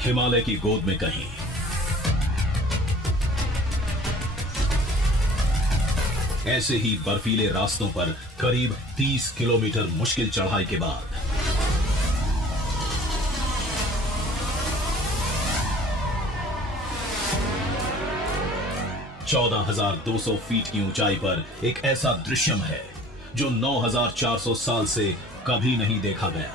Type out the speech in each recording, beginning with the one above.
हिमालय की गोद में कहीं। ऐसे ही बर्फीले रास्तों पर करीब 30 किलोमीटर मुश्किल चढ़ाई के बाद 14,200 फीट की ऊंचाई पर एक ऐसा दृश्यम है जो 9,400 साल से कभी नहीं देखा गया।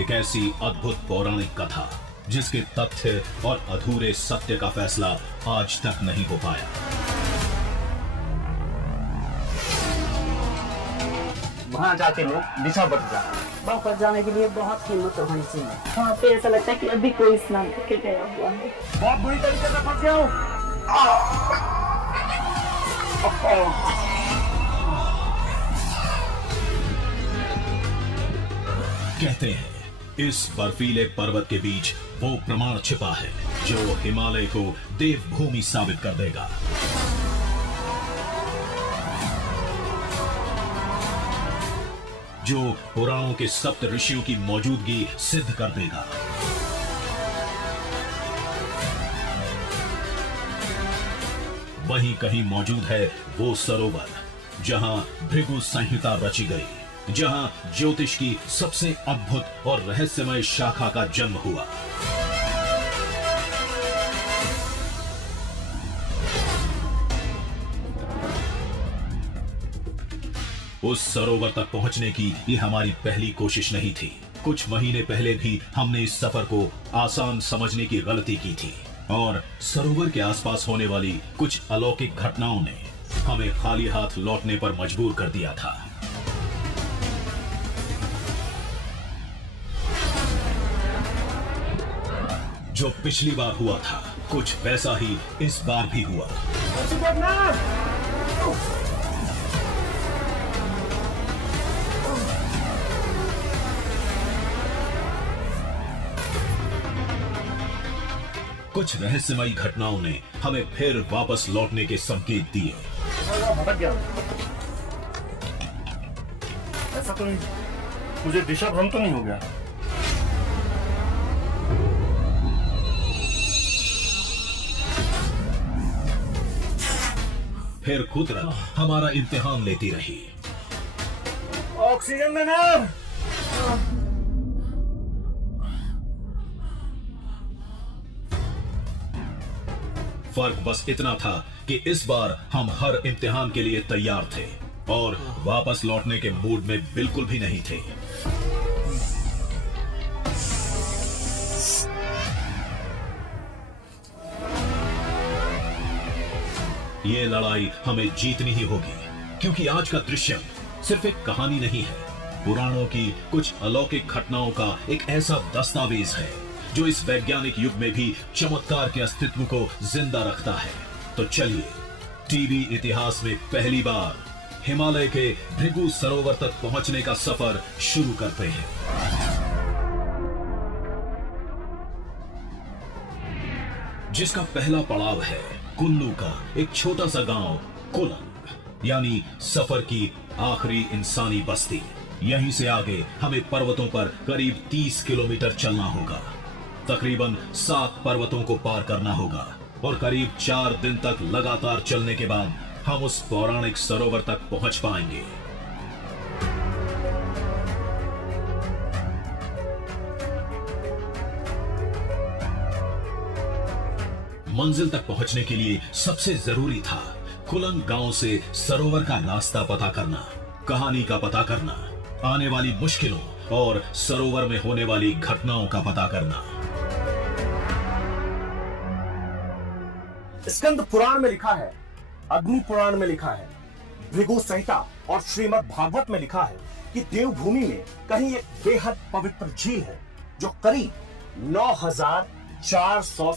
एक ऐसी अद्भुत पौराणिक कथा जिसके तथ्य और अधूरे सत्य का फैसला आज तक नहीं हो पाया। वहाँ जाके लोग दिशा बदल जाते हैं। वापस जाने के लिए बहुत हिम्मत होनी चाहिए। वहाँ पे ऐसा लगता है कि अभी कोई स्नान करके गया हुआ है। बहुत बुरी तरीके से फंस गया हूँ। कहते हैं इस बर्फीले पर्वत के बीच वो प्रमाण छिपा है जो हिमालय को देवभूमि साबित कर देगा। जो पुराणों के सप्त ऋषियों की मौजूदगी सिद्ध कर देगा। वहीं कहीं मौजूद है वो सरोवर जहां भृगु संहिता रची गई, जहां ज्योतिष की सबसे अद्भुत और रहस्यमय शाखा का जन्म हुआ। उस सरोवर तक पहुंचने की ये हमारी पहली कोशिश नहीं थी। कुछ महीने पहले भी हमने इस सफर को आसान समझने की गलती की थी और सरोवर के आसपास होने वाली कुछ अलौकिक घटनाओं ने हमें खाली हाथ लौटने पर मजबूर कर दिया था। जो पिछली बार हुआ था कुछ वैसा ही इस बार भी हुआ। कुछ रहस्यमयी घटनाओं ने हमें फिर वापस लौटने के संकेत दिए। भटक गया। ऐसा तो नहीं, मुझे दिशा भ्रम तो नहीं हो गया? फिर कुदरत हमारा इम्तिहान लेती रही। ऑक्सीजन देना। फर्क बस इतना था कि इस बार हम हर इम्तिहान के लिए तैयार थे और वापस लौटने के मूड में बिल्कुल भी नहीं थे। ये लड़ाई हमें जीतनी ही होगी क्योंकि आज का दृश्य सिर्फ एक कहानी नहीं है, पुराणों की कुछ अलौकिक घटनाओं का एक ऐसा दस्तावेज है जो इस वैज्ञानिक युग में भी चमत्कार के अस्तित्व को जिंदा रखता है। तो चलिए टीवी इतिहास में पहली बार हिमालय के भृगु सरोवर तक पहुंचने का सफर शुरू करते हैं। जिसका पहला पड़ाव है कुल्लू का एक छोटा सा गांव कुलंग, यानी सफर की आखिरी इंसानी बस्ती। यहीं से आगे हमें पर्वतों पर करीब 30 किलोमीटर चलना होगा। तकरीबन 7 पर्वतों को पार करना होगा और करीब 4 दिन तक लगातार चलने के बाद हम उस पौराणिक सरोवर तक पहुंच पाएंगे। मंजिल तक पहुंचने के लिए सबसे जरूरी था कुलंग गांव से सरोवर का रास्ता पता करना, कहानी का पता करना, आने वाली मुश्किलों और सरोवर में होने वाली घटनाओं का पता करना। स्कंद पुराण में लिखा है, अग्नि पुराण में लिखा है, भृगु संहिता और श्रीमद् भागवत में लिखा है कि देवभूमि में कहीं एक बेहद पवित्र झील है जो करीब 9,400